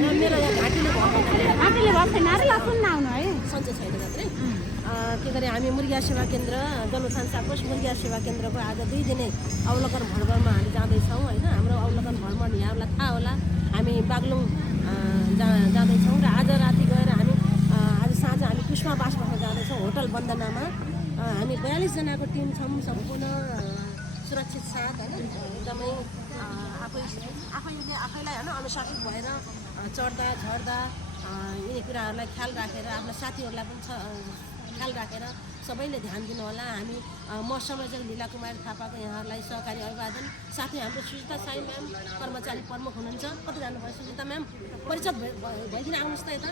मेरो यहाँ घाँटीले भएको छैन र लसुन नआउनु है सन्चै छैन जत्रै के गरे हामी मुर्गिया सेवा केन्द्र जनउत्थान साकोस मुर्गिया सेवा केन्द्रको आज 2 दिने अवलोकन भ्रमणमा हामी जाँदैछौँ होइन। हाम्रो अवलोकन भ्रमण यहाँहरूलाई थाहा होला, हामी बागलुङ जाँदैछौँ र आज राति गएर हामी आज साँझ हामी पुष्पा बास बस्न जाँदैछौँ होटल वन्दनामा। हामी 42 जनाको टिम छौँ, सम्पूर्ण सुरक्षित साथ होइन। एकदमै आफैलाई होइन अनुशासित भएर चढ्दा झर्दा यिनी कुराहरूलाई ख्याल राखेर आफ्ना साथीहरूलाई पनि ख्याल राखेर सबैले ध्यान दिनु होला। हामी म संयोजक लीला कुमारी थापाको यहाँहरूलाई सहकारी अभिवादन। साथै हाम्रो सुजिता साई म्याम कर्मचारी प्रमुख हुनुहुन्छ। कति जानुभयो सुजिता म्याम? परिचय भइदिन आउनुहोस् त यता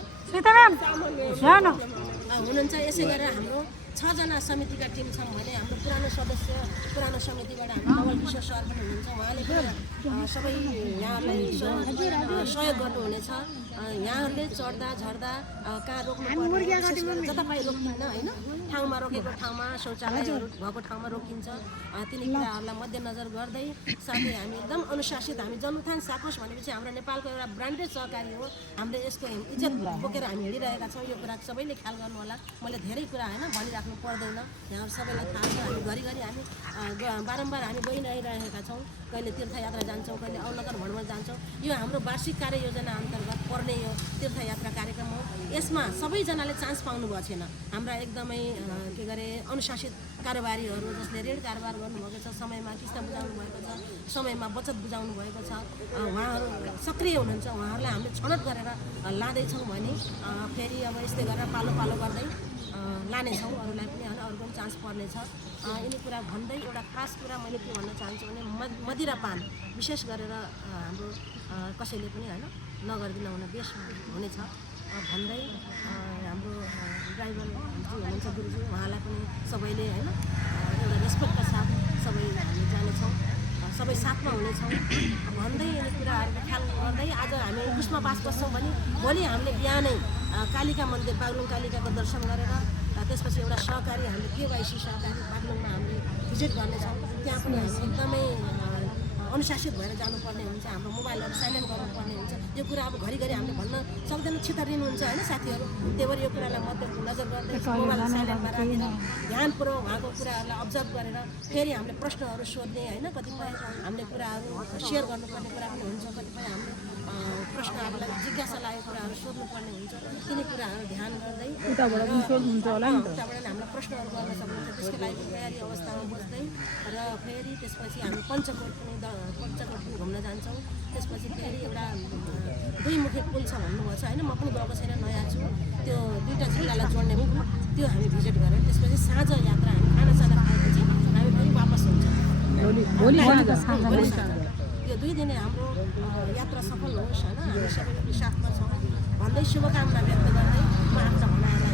हुनुहुन्छ। यसै गरेर हाम्रो 6 जना समितिका टिम छौँ भने हाम्रो पुरानो सदस्य पुरानो समितिबाट हाम्रो नवल विश्व सर पनि हुनुहुन्छ। उहाँले सबै यहाँहरूलाई सहयोग गर्नुहुनेछ। यहाँहरूले चढ्दा झर्दा कहाँ रोक्नु जता पाइ रोकिन्न होइन। ठाउँमा रोकेको ठाउँमा शौचालयहरू भएको ठाउँमा रोकिन्छ। तिनी कुराहरूलाई मध्यनजर गर्दै साथै हामी एकदम अनुशासित हामी जनउत्थान साकोस भनेपछि हाम्रो नेपालको एउटा ब्रान्डेड सहकारी हो। हामीले यसको इज्जत बोकेर हामी हिँडिरहेका छौँ। यो कुरा सबैले ख्याल गर्नु होला। मैले धेरै कुरा होइन भनिराख्नु पर्दैन, यहाँहरू सबैलाई थाहा छ। हामी घरिघरि हामी बारम्बार हामी गइरहेका छौँ। कहिले तीर्थयात्रा जान्छौँ, कहिले अवलोकन भ्रमण जान्छौँ। यो हाम्रो वार्षिक कार्ययोजना अन्तर्गत पर्ने यो तीर्थयात्रा कार्यक्रम हो। यसमा सबैजनाले चान्स पाउनु भएको छैन। हाम्रा एकदमै के गरे अनुशासित कारोबारीहरू जसले ऋण कारोबार गर्नुभएको छ, समयमा किस्त बुझाउनु भएको छ, समयमा बचत बुझाउनु भएको छ, उहाँहरू सक्रिय हुनुहुन्छ। उहाँहरूलाई हामीले छनौट गरेर लाँदैछौँ भने फेरि अब यस्तै गरेर पालो पालो गर्दै लानेछौँ। अरूलाई पनि होइन, अरूको पनि चान्स पर्नेछ। यिनी कुरा भन्दै एउटा खास कुरा मैले के भन्न चाहन्छु भने मदिरापान विशेष गरेर हाम्रो कसैले पनि होइन नगरिदिन हुने देश हुनेछ भन्दै हाम्रो ड्राइभरजी हुनुहुन्छ गुरुजी, उहाँलाई पनि सबैले होइन एउटा रेस्पेक्टका साथ सबै हामी जानेछौँ, सबै साथमा हुनेछौँ भन्दै यिनी कुराहरूको ख्याल गर्दै आज हामी पुष्पा बास बस्छौँ भने भोलि हामीले बिहानै कालिका मन्दिर बागलुङ कालिकाको दर्शन गरेर त्यसपछि एउटा सहकारी हामीले केवाइसी सहकारी बागलुङमा हामीले भिजिट गर्नेछौँ। त्यहाँ पनि हामी एकदमै अनुशासित भएर जानुपर्ने हुन्छ। हाम्रो मोबाइलहरू साइलेन्ट गर्नुपर्ने हुन्छ। यो कुरा अब घरिघरि हामीले भन्न सक्दैन, छितरिनुहुन्छ होइन साथीहरू। त्यही भएर यो कुरालाई मध्यनजर गर्दै मोबाइल साइलेन्टमा राखेर ध्यानपूर्वक उहाँको कुराहरूलाई अब्जर्भ गरेर फेरि हामीले प्रश्नहरू सोध्ने होइन। कतिपय हामीले कुराहरू सेयर गर्नुपर्ने कुरा पनि हुन्छ। कतिपय हामीले प्रश्न आफूलाई जिज्ञासा लागेको कुराहरू सोध्नुपर्ने हुन्छ। तिनी कुराहरू ध्यान गर्दै उताबाट हामीलाई प्रश्नहरू गर्न सक्नुहुन्छ। त्यसको लागि तयारी अवस्थामा बस्दै र फेरि त्यसपछि हामी पञ्चकोट पनि घुम्न जान्छौँ। त्यसपछि फेरि एउटा 2 मुखे पुल छ भन्नुभएको छ होइन। म पनि गएको छैन, नयाँ छु। त्यो 2टा जिल्लालाई जोड्ने हो, त्यो हामी भिजिट गरेर त्यसपछि साँझ यात्रा हामी खानासाना खाएपछि हामी फेरि वापस हुन्छौँ। यो 2 दिने हाम्रो यात्रा सफल होस् होइन। हामी सबैको साथमा छौँ भन्दै शुभकामना व्यक्त गर्दै म आफ्ना भनाइलाई